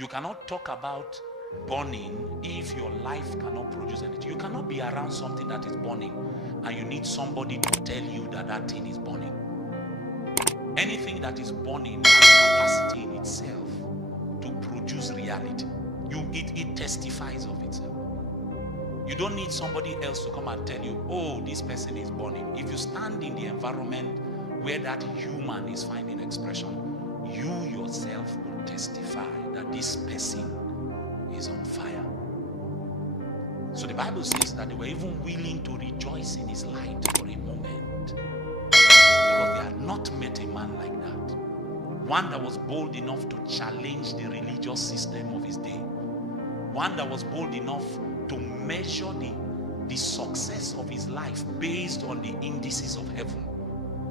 You cannot talk about burning if your life cannot produce anything. You cannot be around something that is burning and you need somebody to tell you that that thing is burning. Anything that is burning has capacity in itself to produce reality. It testifies of itself. You don't need somebody else to come and tell you, oh, this person is burning. If you stand in the environment where that human is finding expression, you yourself will testify that this person is on fire. So the Bible says that they were even willing to rejoice in his light for a moment, because they had not met a man like that. One that was bold enough to challenge the religious system of his day. One that was bold enough to measure the success of his life based on the indices of heaven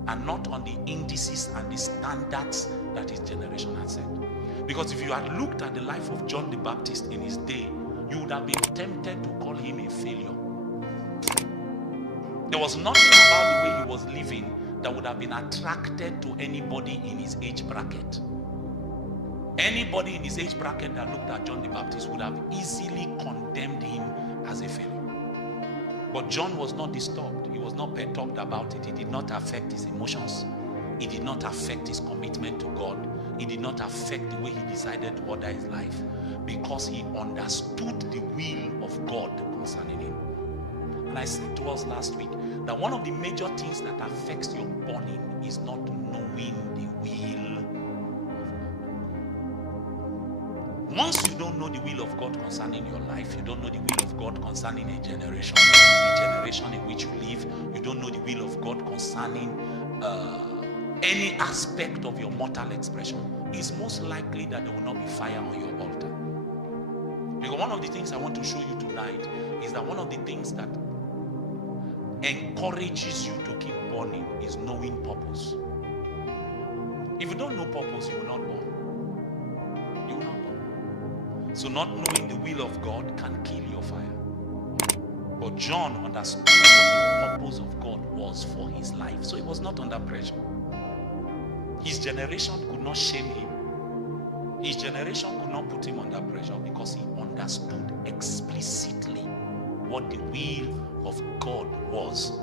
and not on the indices and the standards that his generation had set. Because if you had looked at the life of John the Baptist in his day, you would have been tempted to call him a failure. There was nothing about the way he was living that would have been attracted to anybody in his age bracket. Anybody in his age bracket that looked at John the Baptist would have easily condemned him as a failure. But John was not disturbed. He was not perturbed about it. It did not affect his emotions. It did not affect his commitment to God. It did not affect the way he decided to order his life, because he understood the will of God concerning him. And I said to us last week that one of the major things that affects your burning is not knowing the will of God. Once you don't know the will of God concerning your life, you don't know the will of God concerning a generation, the generation in which you live, you don't know the will of God concerning any aspect of your mortal expression, it's most likely that there will not be fire on your altar. Because one of the things I want to show you tonight is that one of the things that encourages you to keep burning is knowing purpose. If you don't know purpose, you will not burn. You will not burn. So not knowing the will of God can kill your fire. But John understood what the purpose of God was for his life, so he was not under pressure. His generation could not shame him. His generation could not put him under pressure, because he understood explicitly what the will of God was